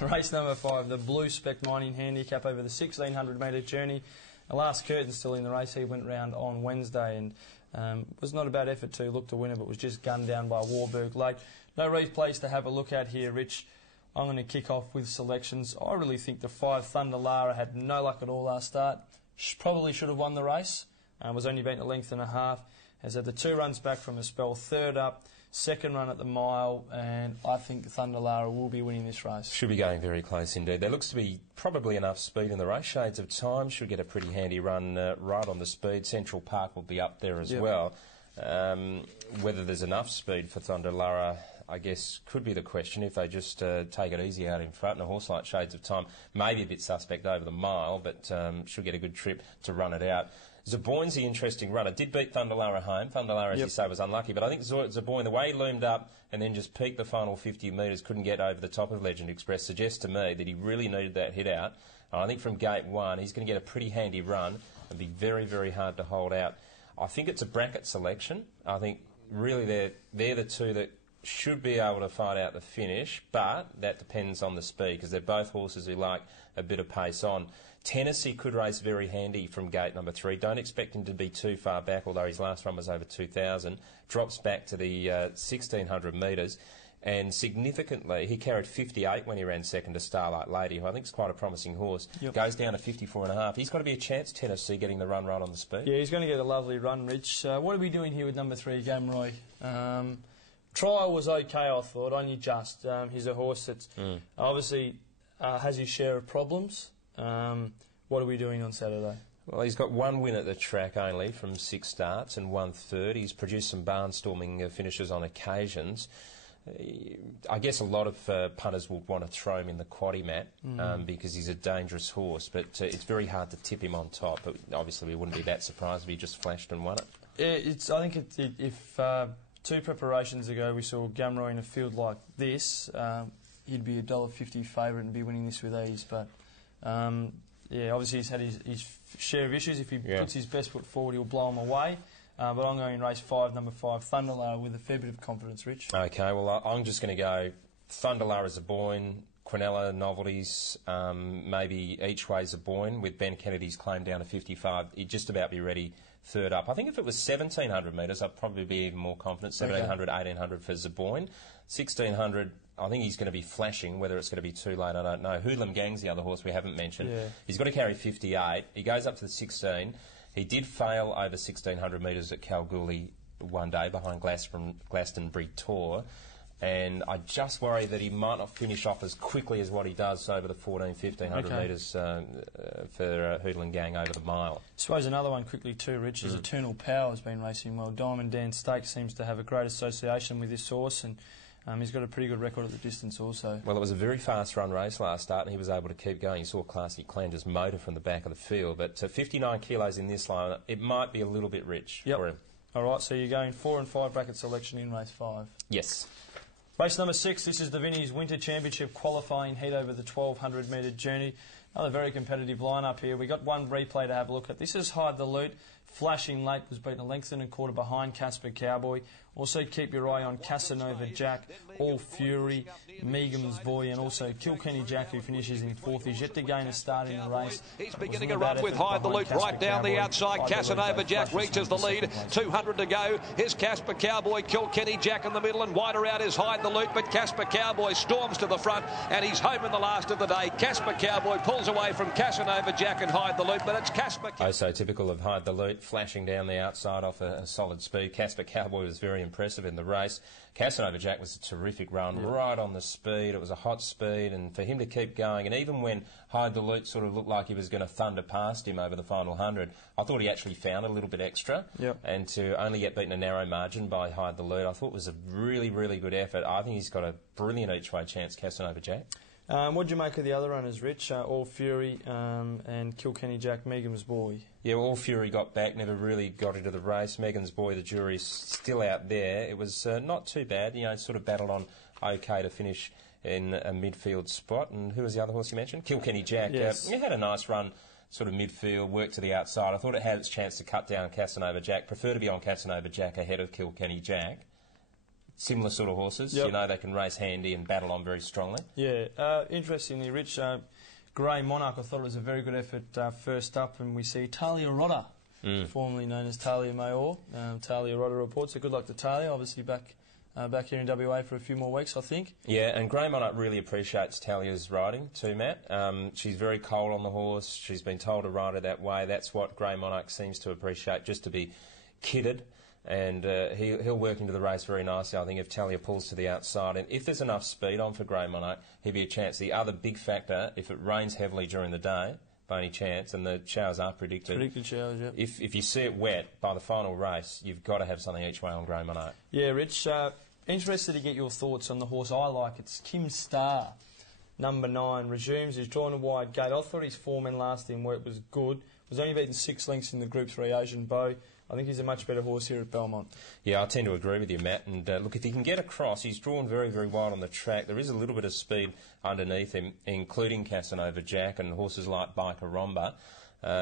Race number 5, the Blue Spec Mining Handicap over the 1,600 metre journey. The last curtain still in the race. He went round on Wednesday and was not a bad effort to look to win it, but was just gunned down by Warburg Lake. No replays to have a look at here, Rich. I'm going to kick off with selections. I really think the 5 Thunder Lara had no luck at all last start. Probably should have won the race. Was only beaten a length and a half. Has had the 2 runs back from a spell. Third up, second run at the mile, and I think Thunder Lara will be winning this race. Should be going very close indeed. There looks to be probably enough speed in the race. Shades of Time should get a pretty handy run right on the speed. Central Park will be up there as well. Whether there's enough speed for Thunder Lara, I guess, could be the question if they just take it easy out in front. And a horse like Shades of Time may be a bit suspect over the mile, but should get a good trip to run it out. Zaboyne's the interesting runner. Did beat Thunder Lara home. Thunder Lara, as you say, was unlucky. But I think Zaboyne, the way he loomed up and then just peaked the final 50 metres, couldn't get over the top of Legend Express, suggests to me that he really needed that hit out. And I think from gate 1, he's going to get a pretty handy run and be very, very hard to hold out. I think it's a bracket selection. I think really they're the 2 that should be able to fight out the finish, but that depends on the speed because they're both horses who like a bit of pace on. Tennessee could race very handy from gate number 3. Don't expect him to be too far back, although his last run was over 2,000. Drops back to the 1,600 metres. And significantly, he carried 58 when he ran second to Starlight Lady, who I think is quite a promising horse. Goes down to 54.5. He's got to be a chance, Tennessee, getting the run right on the speed. Yeah, he's going to get a lovely run, Rich. What are we doing here with number 3, Gamroy? Trial was okay, I thought, only just. He's a horse that obviously has his share of problems. What are we doing on Saturday? Well, he's got 1 win at the track only from 6 starts and 1/3. He's produced some barnstorming finishes on occasions. I guess a lot of punters would want to throw him in the quaddie mat because he's a dangerous horse, but it's very hard to tip him on top. But obviously, we wouldn't be that surprised if he just flashed and won it. I think if 2 preparations ago we saw Gamroy in a field like this, he'd be a $1.50 favourite and be winning this with ease. But yeah, obviously he's had his share of issues. If he puts his best foot forward, he'll blow him away. But I'm going in race 5, number 5, Thunder Lara, with a fair bit of confidence, Rich. OK, well, I'm just going to go Thunder Lara Zaboyne, Quinella Novelties, maybe each way Zaboyne, with Ben Kennedy's claim down to 55. He'd just about be ready third up. I think if it was 1,700 metres, I'd probably be even more confident. 1,700, 1,800 for Zaboyne. 1,600, I think he's going to be flashing. Whether it's going to be too late, I don't know. Hoodlum Gang's the other horse we haven't mentioned. He's got to carry 58. He goes up to the 16. He did fail over 1,600 metres at Kalgoorlie one day behind Glastonbury Tour. And I just worry that he might not finish off as quickly as what he does over the 1,500 metres for Hoodlum Gang over the mile. I suppose another one quickly too, Rich, is Eternal Power has been racing well. Diamond Dan Stakes seems to have a great association with this horse, and he's got a pretty good record at the distance also. Well, it was a very fast run race last start and he was able to keep going. You saw Classic Clanders motor from the back of the field, but 59 kilos in this line, it might be a little bit rich for him. All right, so you're going 4 and 5 bracket selection in race 5. Yes. Race number 6, this is the Vinnie's Winter Championship qualifying heat over the 1,200 metre journey. Another very competitive lineup here. We got one replay to have a look at. This is Hide the Loot. Flashing Late was beaten a length and a quarter behind Casper Cowboy. Also keep your eye on Casanova Jack, All Fury, Meagham's Boy, and also Kilkenny Jack, who finishes in 4th. He's yet to gain a start in the race. He's beginning a run with Hide the Loot right down the outside. Casanova Jack reaches the lead. 200 to go. Here's Casper Cowboy, Kilkenny Jack in the middle, and wider out is Hide the Loot, but Casper Cowboy storms to the front, and he's home in the last of the day. Casper Cowboy pulls away from Casanova Jack and Hide the Loot, but it's Casper. Oh, so typical of Hide the Loot, flashing down the outside off a solid speed. Casper Cowboy was very impressive in the race. Casanova Jack was a terrific run, right on the speed. It was a hot speed, and for him to keep going, and even when Hide the Loot sort of looked like he was going to thunder past him over the final 100, I thought he actually found a little bit extra. And to only get beaten a narrow margin by Hide the Loot, I thought was a really, really good effort. I think he's got a brilliant each-way chance, Casanova Jack. What do you make of the other runners, Rich? All Fury and Kilkenny Jack, Meagham's Boy. Yeah, well, All Fury got back, never really got into the race. Meagham's Boy, the jury's still out there. It was not too bad, you know, sort of battled on okay to finish in a midfield spot. And who was the other horse you mentioned? Kilkenny Jack. Yes. It had a nice run, sort of midfield, worked to the outside. I thought it had its chance to cut down Casanova Jack. Prefer to be on Casanova Jack ahead of Kilkenny Jack. similar sort of horses. Yep. You know, they can race handy and battle on very strongly. Yeah, interestingly, Rich, Grey Monarch, I thought it was a very good effort first up, and we see Talia Rodder, formerly known as Talia Mayor. Talia Rodder reports, so good luck to Talia, obviously back here in WA for a few more weeks, I think. Yeah, and Grey Monarch really appreciates Talia's riding too, Matt. She's very cold on the horse. She's been told to ride her that way. That's what Grey Monarch seems to appreciate, just to be kidded. And he'll work into the race very nicely, I think, if Talia pulls to the outside. And if there's enough speed on for Grey Monarch, he'll be a chance. The other big factor, if it rains heavily during the day, by any chance, and the showers are predicted. Predicted showers, yep. If you see it wet by the final race, you've got to have something each way on Grey Monarch. Yeah, Rich, interested to get your thoughts on the horse I like. It's Kim Star, number 9, resumes. He's drawn a wide gate. I thought his form in last in work was good. Was only beaten 6 lengths in the Group 3 Asian Bow. I think he's a much better horse here at Belmont. Yeah, I tend to agree with you, Matt. And look, if he can get across, he's drawn very, very wide on the track. There is a little bit of speed underneath him, including Casanova Jack and horses like Biker Romba.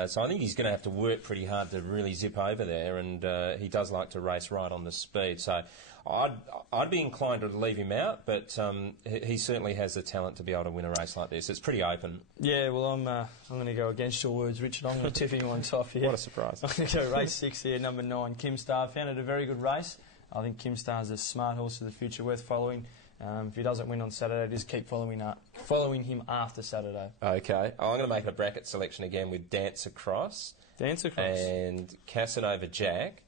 So I think he's going to have to work pretty hard to really zip over there, and he does like to race right on the speed. So I'd be inclined to leave him out, but he certainly has the talent to be able to win a race like this. It's pretty open. Yeah, well, I'm going to go against your words, Richard. I'm going to tip him on top here. What a surprise. I'm going to go race 6 here, number 9, Kim Star. Found it a very good race. I think Kim Star's a smart horse of the future, worth following. If he doesn't win on Saturday, just keep following him after Saturday. Okay. I'm going to make a bracket selection again with Dance Across. Dance Across. And Casanova Jack,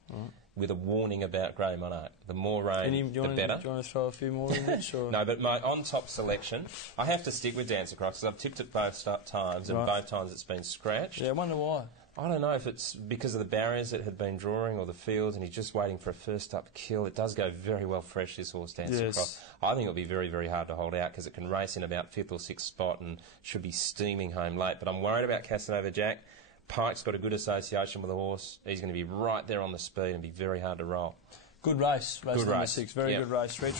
with a warning about Grey Monarch. The more rain, the better. Do you want to throw a few more in, Rich? Or? No, but my on-top selection, I have to stick with Dance Across because I've tipped it both times, and both times it's been scratched. Yeah, I wonder why. I don't know if it's because of the barriers that had been drawing or the fields, and he's just waiting for a first-up kill. It does go very well fresh, this horse, Dance Across. I think it'll be very, very hard to hold out because it can race in about 5th or 6th spot and should be steaming home late. But I'm worried about Casanova Jack. Pike's got a good association with the horse. He's going to be right there on the speed and be very hard to roll. Good race. Race number 6. Very good race, Rich.